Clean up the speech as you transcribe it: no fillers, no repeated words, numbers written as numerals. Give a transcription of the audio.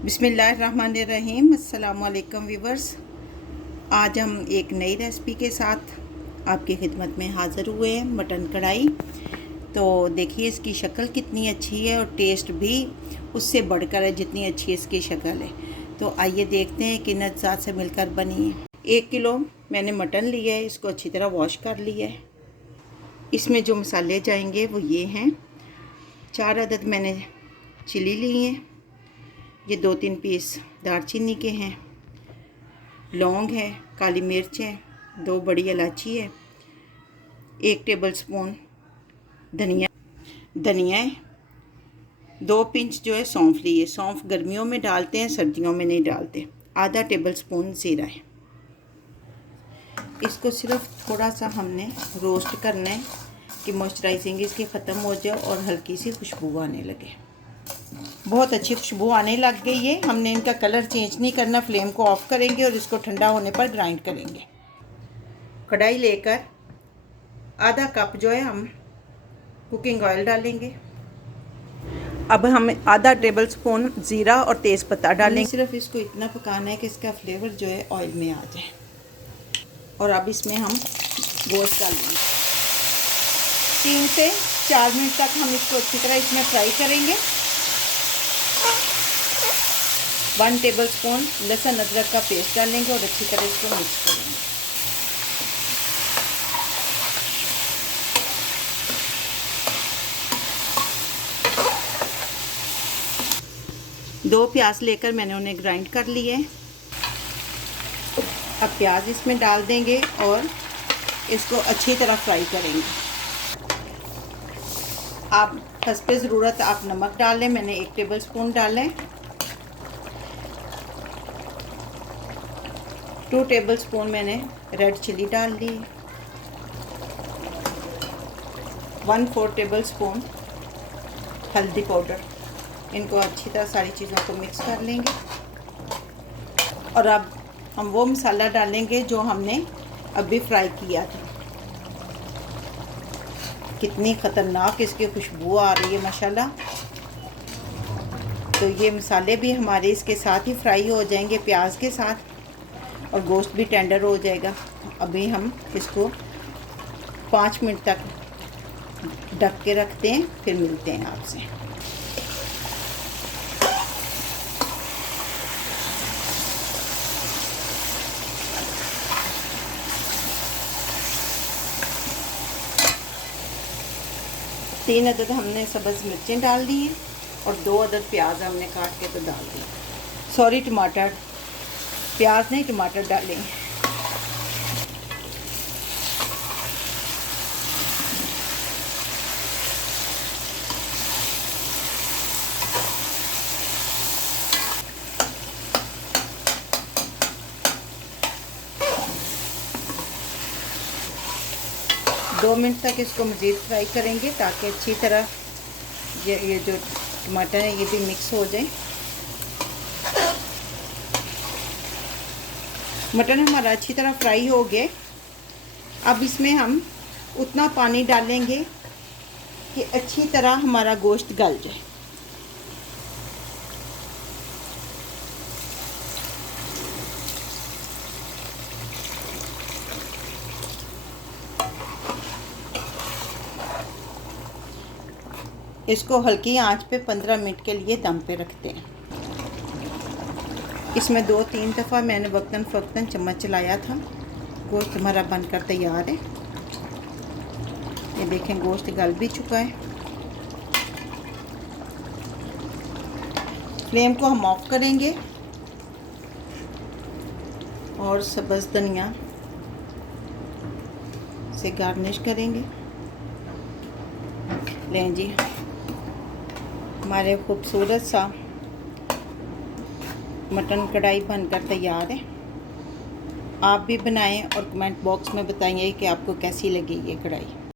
बिस्मिल्लाहिर्रहमानिर्रहीम। अस्सलाम वालेकुम व्यूवर्स। आज हम एक नई रेसिपी के साथ आपकी खिदमत में हाज़िर हुए हैं। मटन कढ़ाई। तो देखिए इसकी शक्ल कितनी अच्छी है और टेस्ट भी उससे बढ़कर है जितनी अच्छी इसकी शक्ल है। तो आइए देखते हैं किन अज्जात से मिलकर बनी है। 1 किलो मैंने मटन लिया है, इसको अच्छी तरह वॉश कर लिया है। इसमें जो मसाले जाएंगे वो ये हैं। 4 अदद मैंने चिली ली हैं, ये 2-3 पीस दालचीनी के हैं, लौंग है, काली मिर्च है, 2 बड़ी इलायची है, 1 टेबलस्पून धनिया है, 2 पिंच जो है सौंफ ली है। सौंफ गर्मियों में डालते हैं, सर्दियों में नहीं डालते। आधा टेबलस्पून ज़ीरा है। इसको सिर्फ थोड़ा सा हमने रोस्ट करना है कि मॉइस्चराइजिंग इसकी ख़त्म हो जाए और हल्की सी खुशबू आने लगे। बहुत अच्छी खुशबू आने लग गई है। हमने इनका कलर चेंज नहीं करना, फ्लेम को ऑफ करेंगे और इसको ठंडा होने पर ग्राइंड करेंगे। कढ़ाई लेकर आधा कप जो है हम कुकिंग ऑयल डालेंगे। अब हम आधा टेबलस्पून ज़ीरा और तेज़पत्ता डालेंगे। सिर्फ इसको इतना पकाना है कि इसका फ्लेवर जो है ऑयल में आ जाए। और अब इसमें हम गोश्त डालेंगे। 3 से 4 मिनट तक हम इसको अच्छी तरह इसमें फ्राई करेंगे। 1 टेबलस्पून लहसुन अदरक का पेस्ट डालेंगे और अच्छी तरह इसको मिक्स करेंगे। दो प्याज लेकर मैंने उन्हें ग्राइंड कर लिए। अब प्याज इसमें डाल देंगे और इसको अच्छी तरह फ्राई करेंगे। आप हस्बे ज़रूरत आप नमक डाल लें। मैंने 1 टेबलस्पून डालें। 2 टेबलस्पून मैंने रेड चिली डाल ली। 1/4 टेबलस्पून हल्दी पाउडर। इनको अच्छी तरह सारी चीज़ों को मिक्स कर लेंगे। और अब हम वो मसाला डालेंगे जो हमने अभी फ्राई किया था। कितनी ख़तरनाक इसकी खुशबू आ रही है माशाल्लाह। तो ये मसाले भी हमारे इसके साथ ही फ्राई हो जाएंगे प्याज के साथ, और गोश्त भी टेंडर हो जाएगा। अभी हम इसको 5 मिनट तक ढक के रखते हैं, फिर मिलते हैं आपसे। तीन अदद हमने सब्ज़ मिर्चें डाल दी हैं और 2 अदद प्याज हमने काट के तो डाल दिए। सॉरी, टमाटर, प्याज नहीं टमाटर डालें। दो मिनट तक इसको मज़ीद फ्राई करेंगे ताकि अच्छी तरह ये जो टमाटर है ये भी मिक्स हो जाए। मटन हमारा अच्छी तरह फ्राई हो गया। अब इसमें हम उतना पानी डालेंगे कि अच्छी तरह हमारा गोश्त गल जाए। इसको हल्की आंच पे 15 मिनट के लिए दम पे रखते हैं। इसमें 2-3 दफ़ा मैंने वक्तन फ़वक्तन चम्मच चलाया था। गोश्त हमारा बनकर तैयार है। ये देखें गोश्त गल भी चुका है। फ्लेम को हम ऑफ करेंगे और सब्ज़ धनिया से गार्निश करेंगे। लें जी, हमारे खूबसूरत सा मटन कढ़ाई बनकर तैयार है। आप भी बनाएं और कमेंट बॉक्स में बताइए कि आपको कैसी लगी ये कढ़ाई।